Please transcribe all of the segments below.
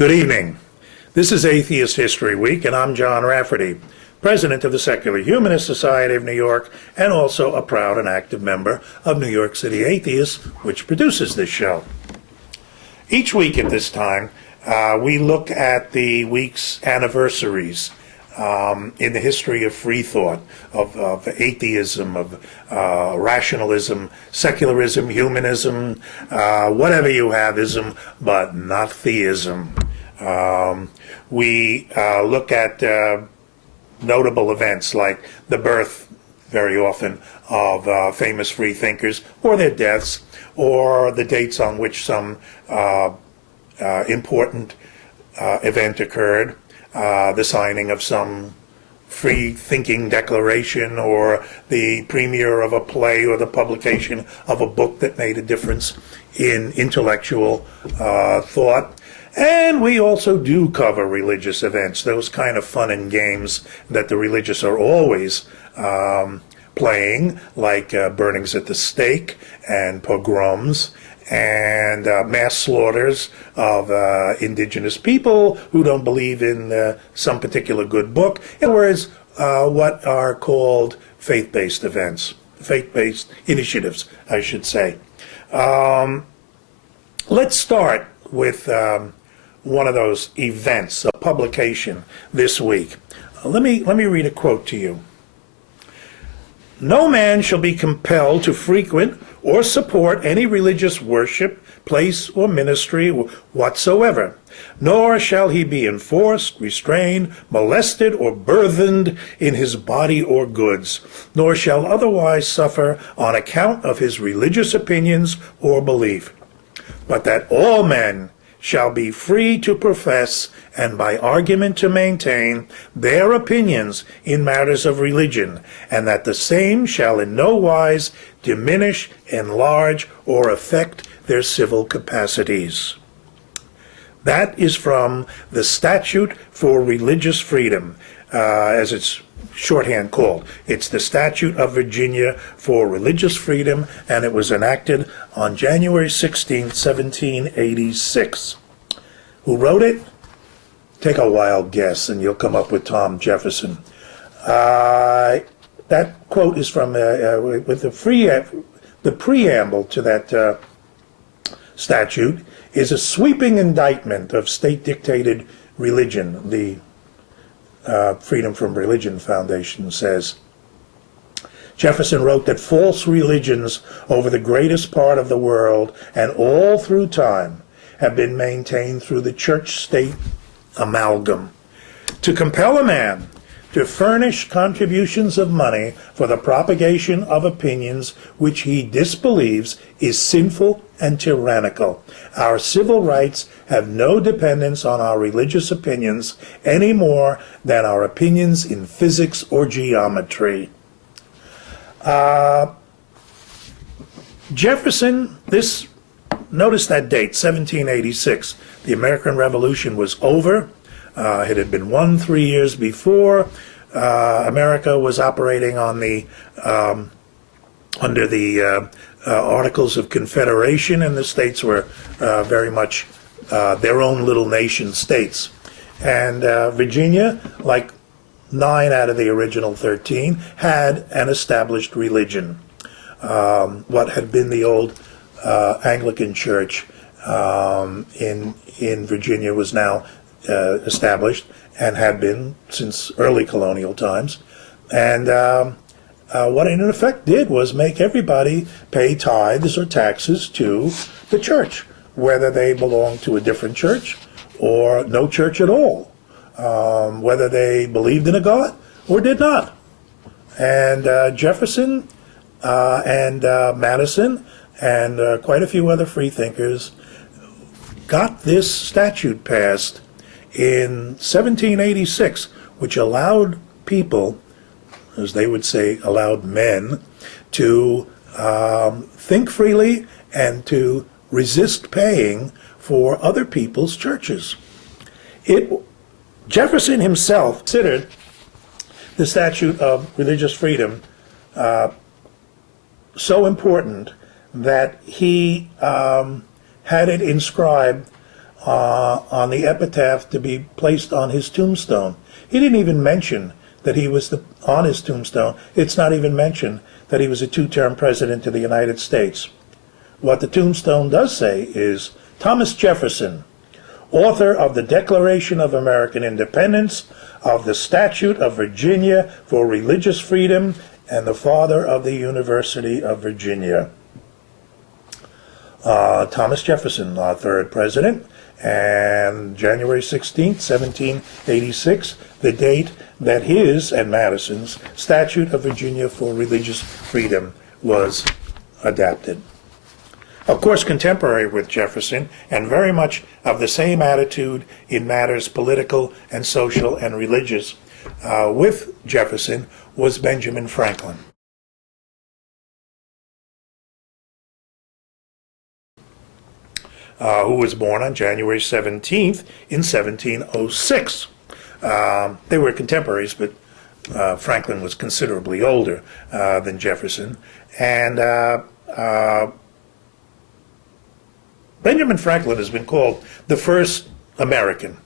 Good evening. This is Atheist History Week, and I'm John Rafferty, president of the Secular Humanist Society of New York, and also a proud and active member of New York City Atheists, which produces this show. Each week at this time, we look at the week's anniversaries in the history of free thought, of atheism, of rationalism, secularism, humanism, whatever you have ism, but not theism. We look at notable events like the birth, very often, of famous free thinkers, or their deaths, or the dates on which some important event occurred. The signing of some free-thinking declaration, or the premiere of a play, or the publication of a book that made a difference in intellectual thought. And we also do cover religious events, those kind of fun and games that the religious are always playing, like burnings at the stake and pogroms, and mass slaughters of indigenous people who don't believe in some particular good book. In other words, what are called faith-based events, faith-based initiatives, I should say. Let's start with one of those events, a publication this week. Let me read a quote to you. "No man shall be compelled to frequent or support any religious worship, place, or ministry whatsoever, nor shall he be enforced, restrained, molested, or burthened in his body or goods, nor shall otherwise suffer on account of his religious opinions or belief, but that all men shall be free to profess and by argument to maintain their opinions in matters of religion, and that the same shall in no wise diminish, enlarge, or affect their civil capacities." That is from the Statute for Religious Freedom, as it's shorthand called. It's the Statute of Virginia for Religious Freedom, and it was enacted on January 16, 1786. Who wrote it? Take a wild guess, and you'll come up with Tom Jefferson. That quote is from with the preamble to that statute is a sweeping indictment of state-dictated religion. The Freedom from Religion Foundation says, Jefferson wrote that false religions over the greatest part of the world and all through time have been maintained through the church-state amalgam. To compel a man to furnish contributions of money for the propagation of opinions which he disbelieves is sinful and tyrannical. Our civil rights have no dependence on our religious opinions any more than our opinions in physics or geometry. Jefferson, notice that date, 1786. The American Revolution was over. It had been won 3 years before. America was operating on the under the Articles of Confederation, and the states were very much their own little nation states. And Virginia, like 9 out of the original 13, had an established religion. What had been the old Anglican Church in Virginia was now established, and had been since early colonial times. And what it in effect did was make everybody pay tithes or taxes to the church, whether they belonged to a different church or no church at all, whether they believed in a God or did not. And Jefferson and Madison and quite a few other freethinkers got this statute passed in 1786, which allowed people, as they would say, allowed men, to think freely and to resist paying for other people's churches. Jefferson himself considered the Statute of Religious Freedom so important that he had it inscribed on the epitaph to be placed on his tombstone. He didn't even mention that he was on his tombstone. It's not even mentioned that he was a two-term president of the United States. What the tombstone does say is, Thomas Jefferson, author of the Declaration of American Independence, of the Statute of Virginia for Religious Freedom, and the father of the University of Virginia. Thomas Jefferson, our third president, and January 16th, 1786, the date that his and Madison's Statute of Virginia for Religious Freedom was adopted. Of course, contemporary with Jefferson, and very much of the same attitude in matters political and social and religious with Jefferson, was Benjamin Franklin. Who was born on January 17th in 1706. They were contemporaries, but Franklin was considerably older than Jefferson. And Benjamin Franklin has been called the first American.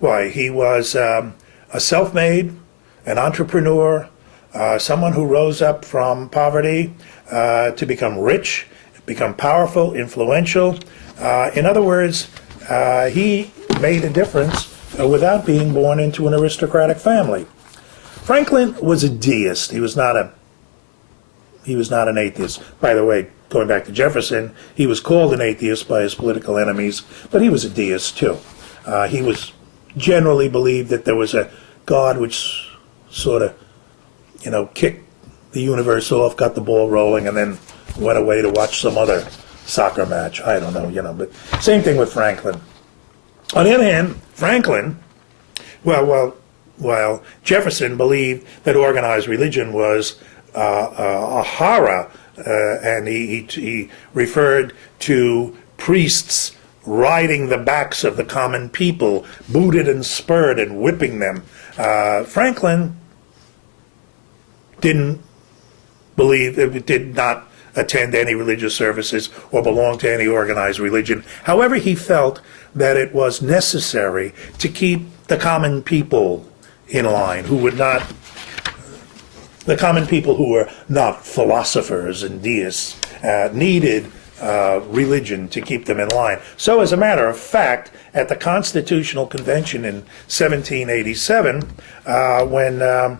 Why? He was a self-made, an entrepreneur, someone who rose up from poverty to become rich, become powerful, influential. In other words, he made a difference without being born into an aristocratic family. Franklin was a deist. He was not an atheist. By the way, going back to Jefferson, he was called an atheist by his political enemies, but he was a deist too. He was generally believed that there was a God which sort of, kicked the universe off, got the ball rolling, and then went away to watch some other soccer match. I don't know, but same thing with Franklin. On the other hand, Franklin, while Jefferson believed that organized religion was a horror, and he referred to priests riding the backs of the common people, booted and spurred and whipping them. Franklin did not attend any religious services or belong to any organized religion. However, he felt that it was necessary to keep the common people in line, the common people who were not philosophers and deists, needed religion to keep them in line. So as a matter of fact, at the Constitutional Convention in 1787, when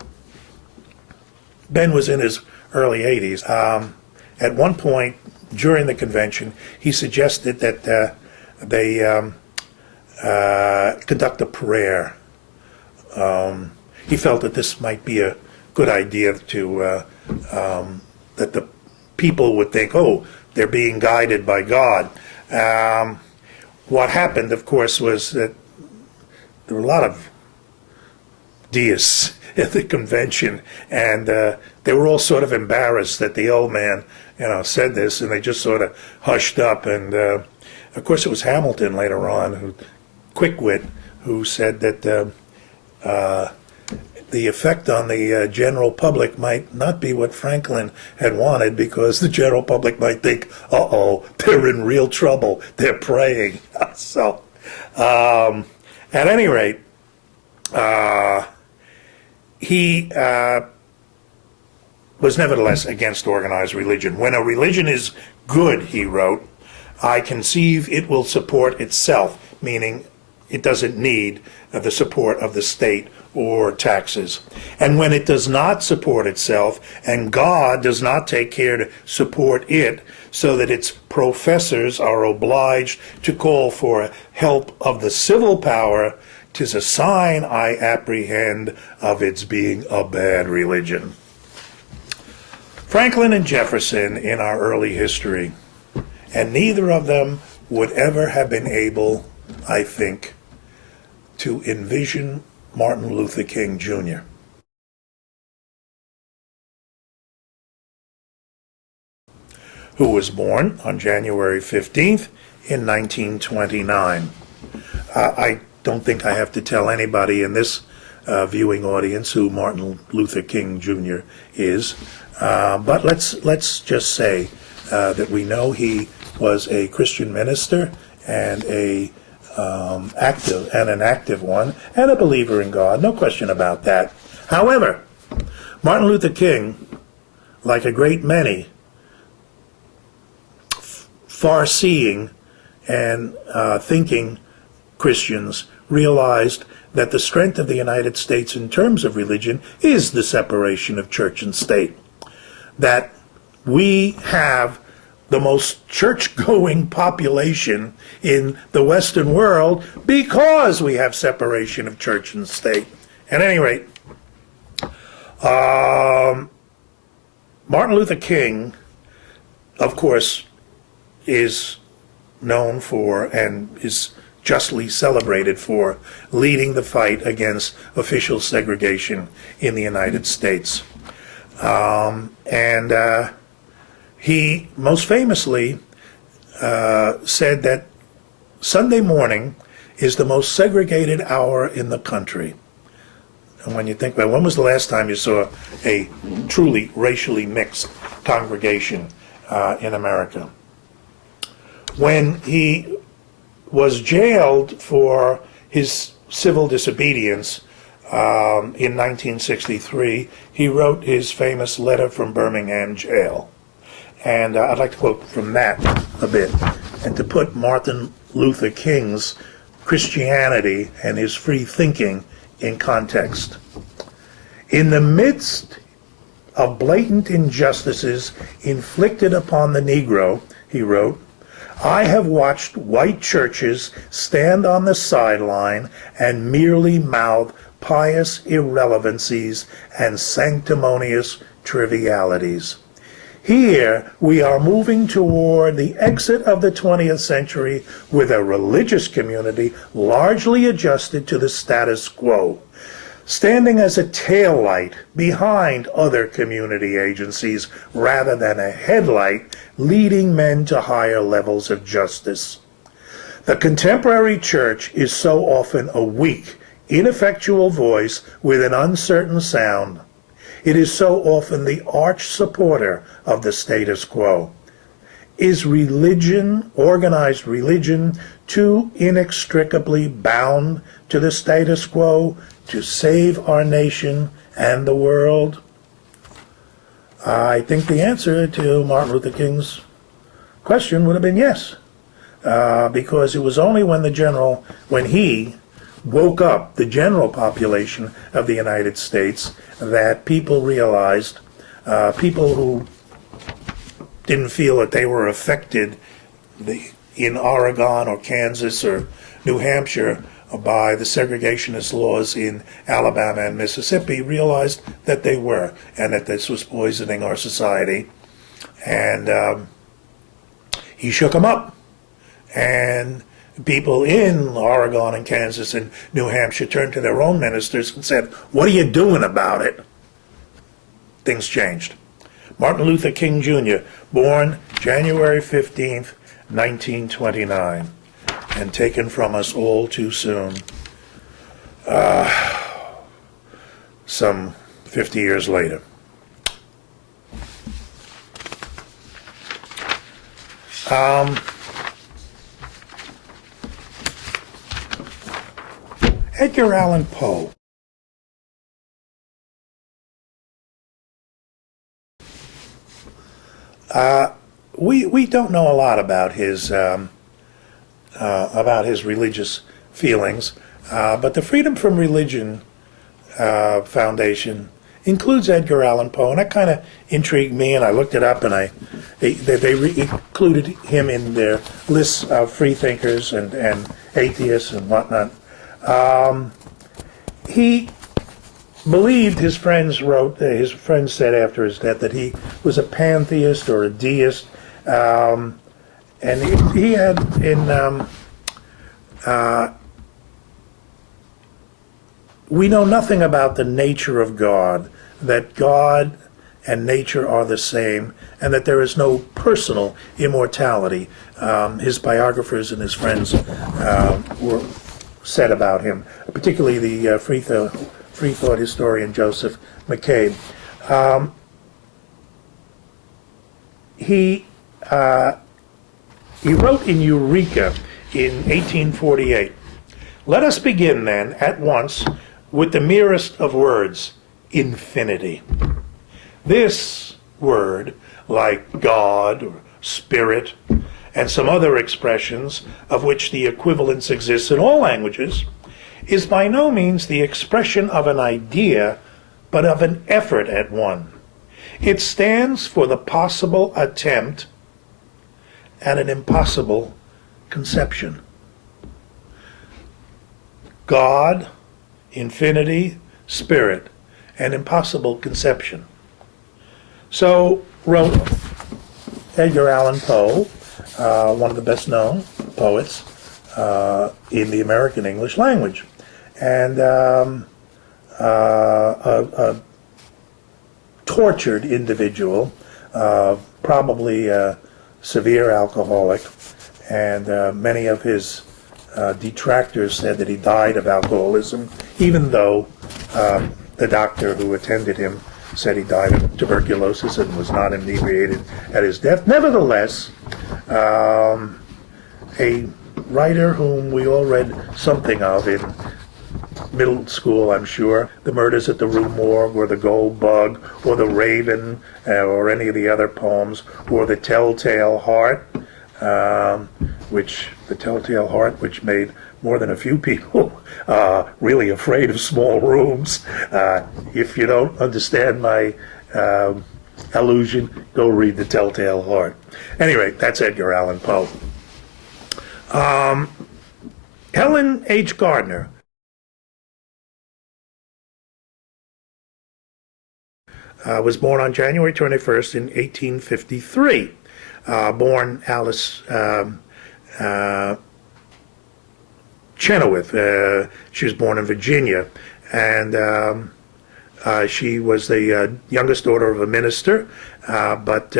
Ben was in his early 80s, at one point during the convention, he suggested that they conduct a prayer. He felt that this might be a good idea to that the people would think, oh, they're being guided by God. What happened, of course, was that there were a lot of deists at the convention, and they were all sort of embarrassed that the old man, said this, and they just sort of hushed up. And of course, it was Hamilton later on, Quickwit, who said that the effect on the general public might not be what Franklin had wanted, because the general public might think, uh-oh, they're in real trouble, they're praying. So, at any rate, he was nevertheless against organized religion. When a religion is good, he wrote, I conceive it will support itself, meaning it doesn't need the support of the state or taxes. And when it does not support itself, and God does not take care to support it, so that its professors are obliged to call for help of the civil power, 'tis a sign I apprehend of its being a bad religion. Franklin and Jefferson in our early history, and neither of them would ever have been able, I think, to envision Martin Luther King Jr. who was born on January 15th in 1929. I don't think I have to tell anybody in this viewing audience who Martin Luther King Jr. is, but let's just say that we know he was a Christian minister and a active and an active one, and a believer in God, no question about that. However, Martin Luther King, like a great many far-seeing and thinking Christians, realized that the strength of the United States in terms of religion is the separation of church and state. That we have the most church-going population in the Western world because we have separation of church and state. At any rate, Martin Luther King, of course, is known for and is justly celebrated for leading the fight against official segregation in the United States. He most famously said that Sunday morning is the most segregated hour in the country. And when you think about it, when was the last time you saw a truly racially mixed congregation in America? When he was jailed for his civil disobedience in 1963, he wrote his famous letter from Birmingham jail. And I'd like to quote from that a bit, and to put Martin Luther King's Christianity and his free thinking in context. In the midst of blatant injustices inflicted upon the Negro, he wrote, I have watched white churches stand on the sideline and merely mouth pious irrelevancies and sanctimonious trivialities. Here we are moving toward the exit of the 20th century with a religious community largely adjusted to the status quo, standing as a taillight behind other community agencies rather than a headlight leading men to higher levels of justice. The contemporary church is so often a weak, ineffectual voice with an uncertain sound. It is so often the arch supporter of the status quo. Is religion, organized religion, too inextricably bound to the status quo to save our nation and the world? I think the answer to Martin Luther King's question would have been yes, because it was only when he woke up the general population of the United States that people realized, people who didn't feel that they were affected in Oregon or Kansas or New Hampshire by the segregationist laws in Alabama and Mississippi, realized that they were, and that this was poisoning our society. And he shook them up. And people in Oregon and Kansas and New Hampshire turned to their own ministers and said, what are you doing about it? Things changed. Martin Luther King Jr., born January 15th, 1929, and taken from us all too soon, some 50 years later. Edgar Allan Poe. We don't know a lot about his religious feelings, but the Freedom from Religion Foundation includes Edgar Allan Poe, and that kind of intrigued me. And I looked it up, and they included him in their lists of freethinkers and atheists and whatnot. He believed, his friends said after his death that he was a pantheist or a deist, and he had we know nothing about the nature of God, that God and nature are the same, and that there is no personal immortality. His biographers and his friends were said about him, particularly the free thought historian Joseph McCabe. He wrote in Eureka in 1848. Let us begin then at once with the merest of words, infinity. This word, like God or spirit, and some other expressions of which the equivalence exists in all languages, is by no means the expression of an idea, but of an effort at one. It stands for the possible attempt at an impossible conception. God, infinity, spirit, an impossible conception. So wrote Edgar Allan Poe, one of the best known poets in the American English language. And a tortured individual, probably a severe alcoholic, and many of his detractors said that he died of alcoholism, even though the doctor who attended him said he died of tuberculosis and was not inebriated at his death. Nevertheless, a writer whom we all read something of in middle school, I'm sure, The Murders at the Rue Morgue, or The Gold Bug, or The Raven, or any of the other poems, or The Telltale Heart, which made more than a few people really afraid of small rooms. If you don't understand my allusion, go read The Telltale Heart. Anyway, that's Edgar Allan Poe. Helen H Gardner was born on January 21st in 1853. Born Alice Chenoweth. She was born in Virginia, and she was the youngest daughter of a minister, but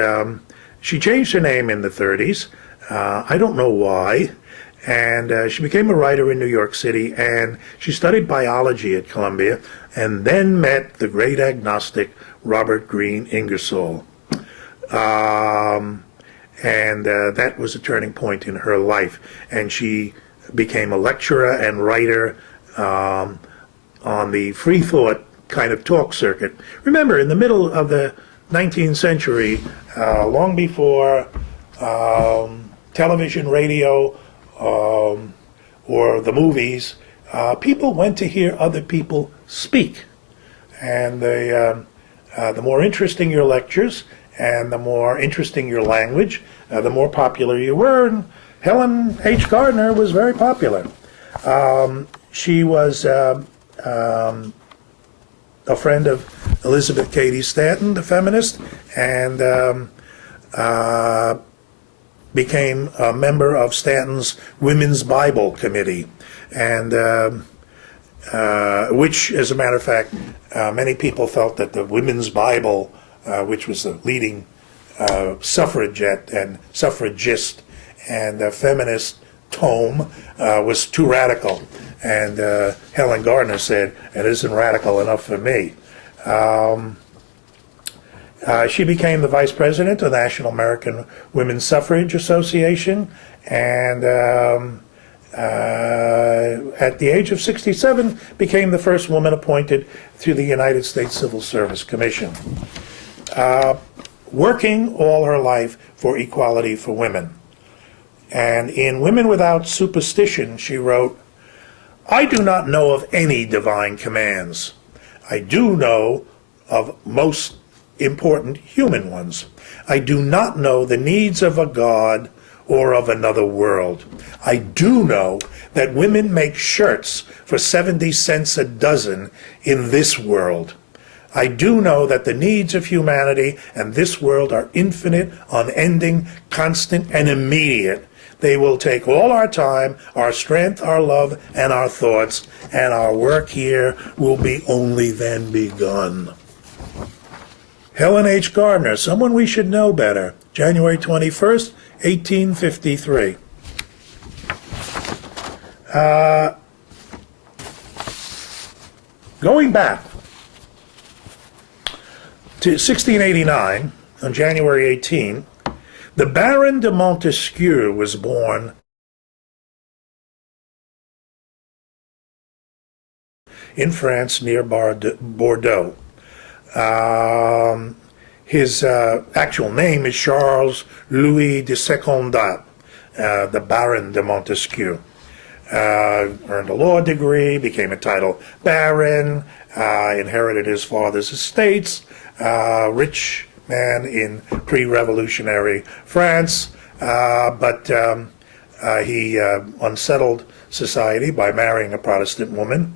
she changed her name in the 30s. I don't know why. And she became a writer in New York City, and she studied biology at Columbia, and then met the great agnostic Robert Greene Ingersoll. And that was a turning point in her life. And she became a lecturer and writer on the free thought kind of talk circuit. Remember, in the middle of the 19th century, long before television, radio, or the movies, people went to hear other people speak. And the more interesting your lectures and the more interesting your language, the more popular you were. And Helen H. Gardner was very popular. She was a friend of Elizabeth Cady Stanton, the feminist, and became a member of Stanton's Women's Bible Committee, and which, as a matter of fact, many people felt that the Women's Bible, which was the leading suffragette and suffragist and feminist tome, was too radical. And Helen Gardner said, "It isn't radical enough for me." She became the vice president of the National American Women's Suffrage Association, and at the age of 67 became the first woman appointed to the United States Civil Service Commission, working all her life for equality for women. And in Women Without Superstition, she wrote, "I do not know of any divine commands. I do know of most important human ones. I do not know the needs of a God or of another world. I do know that women make shirts for 70 cents a dozen in this world. I do know that the needs of humanity and this world are infinite, unending, constant, and immediate. They will take all our time, our strength, our love, and our thoughts, and our work here will be only then begun." Helen H. Gardner, someone we should know better, January 21st, 1853. Going back to 1689, on January 18, the Baron de Montesquieu was born in France near Bordeaux. His actual name is Charles Louis de Secondat, the Baron de Montesquieu. Earned a law degree, became a title baron, inherited his father's estates, rich man in pre-revolutionary France, but he unsettled society by marrying a Protestant woman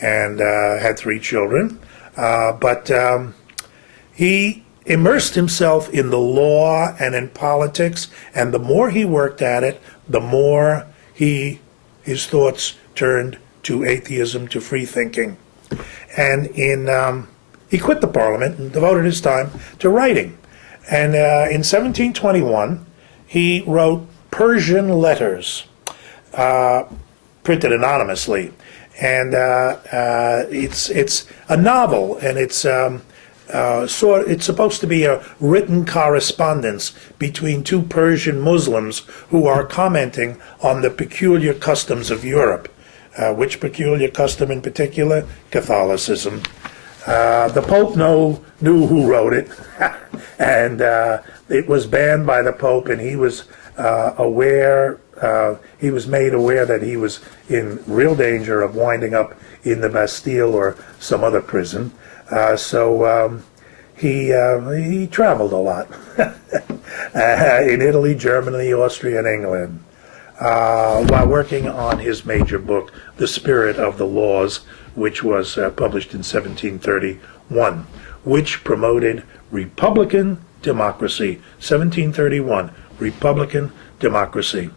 and had 3 children. But he immersed himself in the law and in politics, and the more he worked at it, the more his thoughts turned to atheism, to free thinking. And he quit the Parliament and devoted his time to writing. And in 1721, he wrote Persian Letters, printed anonymously. And it's a novel, and it's supposed to be a written correspondence between 2 Persian Muslims who are commenting on the peculiar customs of Europe. Which peculiar custom in particular? Catholicism. The Pope knew who wrote it, and it was banned by the Pope, and he was he was made aware that he was in real danger of winding up in the Bastille or some other prison. So he traveled a lot in Italy, Germany, Austria, and England, while working on his major book, The Spirit of the Laws, which was published in 1731, which promoted Republican democracy. 1731, Republican democracy.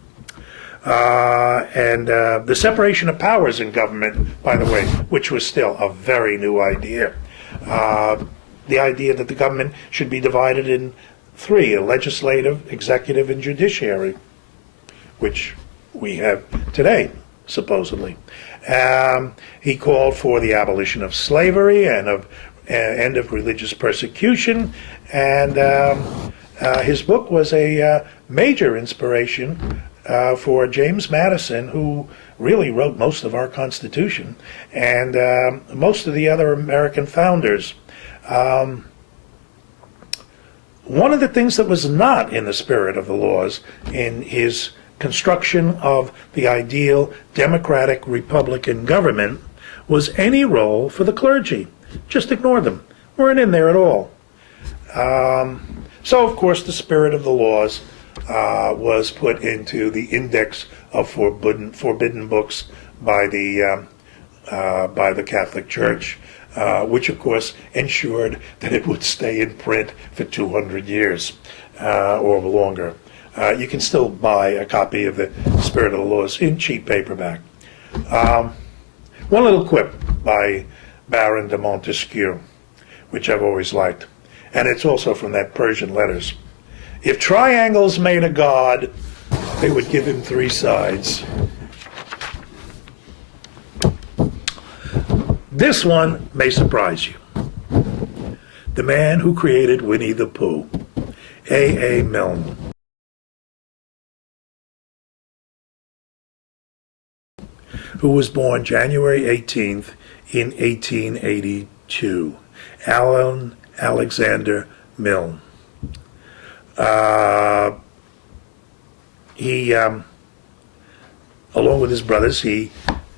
And the separation of powers in government, by the way, which was still a very new idea. The idea that the government should be divided in 3, a legislative, executive, and judiciary, which we have today, supposedly. He called for the abolition of slavery and of end of religious persecution, and his book was a major inspiration for James Madison, who really wrote most of our Constitution, and most of the other American founders. One of the things that was not in the spirit of the laws in his construction of the ideal democratic Republican government was any role for the clergy. Just ignore them. Weren't in there at all. So, of course, the spirit of the laws was put into the index of forbidden books by the Catholic Church, which, of course, ensured that it would stay in print for 200 years or longer. You can still buy a copy of the Spirit of the Laws in cheap paperback. One little quip by Baron de Montesquieu, which I've always liked, and it's also from that Persian Letters. If triangles made a god, they would give him 3 sides. This one may surprise you. The man who created Winnie the Pooh, A. Milne. Who was born January 18th in 1882. Alan Alexander Milne. He, along with his brothers, he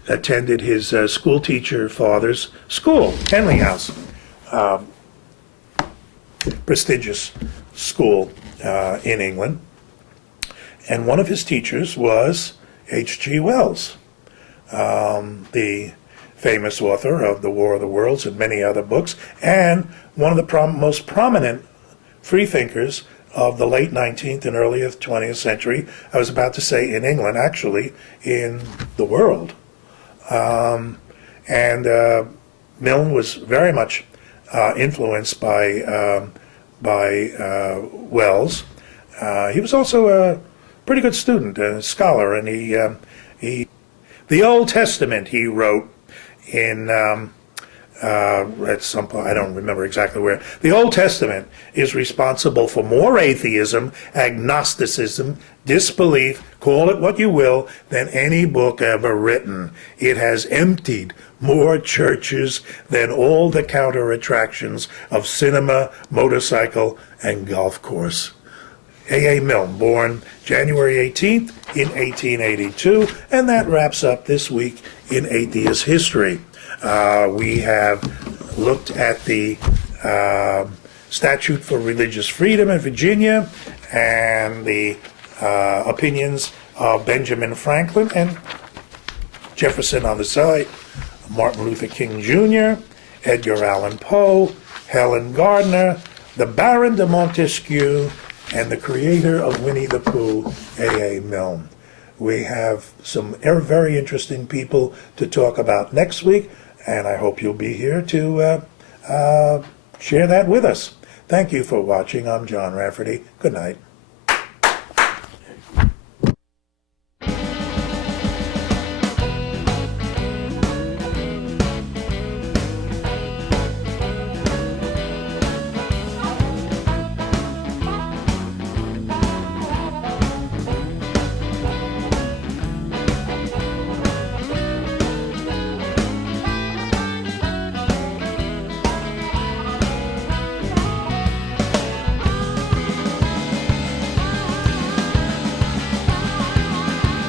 attended his school teacher father's school, Henley House, prestigious school in England. And one of his teachers was H.G. Wells, the famous author of The War of the Worlds and many other books, and one of the most prominent freethinkers of the late 19th and early 20th century. I was about to say in England, actually, in the world. And Milne was very much influenced by Wells. He was also a pretty good student and a scholar, and he the Old Testament he wrote in at some point, I don't remember exactly where. The Old Testament is responsible for more atheism, agnosticism, disbelief, call it what you will, than any book ever written. It has emptied more churches than all the counter attractions of cinema, motorcycle, and golf course. A.A. Milne, born January 18th in 1882, and that wraps up this week in atheist history. We have looked at the Statute for Religious Freedom in Virginia and the opinions of Benjamin Franklin and Jefferson on the side, Martin Luther King Jr., Edgar Allan Poe, Helen Gardner, the Baron de Montesquieu, and the creator of Winnie the Pooh, A.A. Milne. We have some very interesting people to talk about next week, and I hope you'll be here to share that with us. Thank you for watching. I'm John Rafferty. Good night.